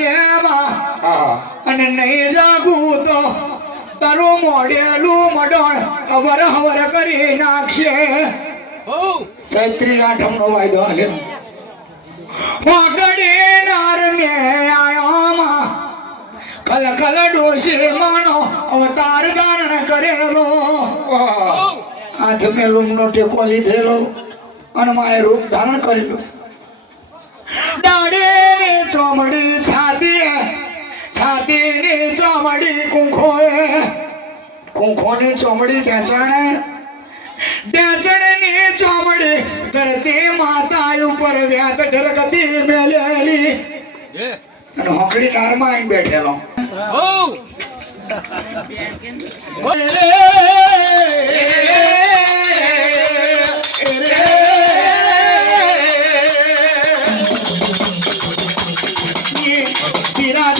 છે અને નહીં જાગું તો તારું મોડેલું મડોળ અવર હવર કરી નાખશે ચૈત્રી આઠમનો વાયદો હાલે વાગડે નાર મે આયામાં કલ કલ ડોશી માનો અવતાર ધારણ કરેલો હાથ મે લૂમનો ટેકો લીધેલો અને માએ રૂપ ધારણ કરેલું દાડે ચોમડી છાતી ચોમડી કુંખોની ચોમડી ઢેચણની ચોમડી ધરતી માતા ઉપર વ્યાત ઢરકતી મેલેલી અને હોકડી કારમાં આવીને બેઠેલો વીરા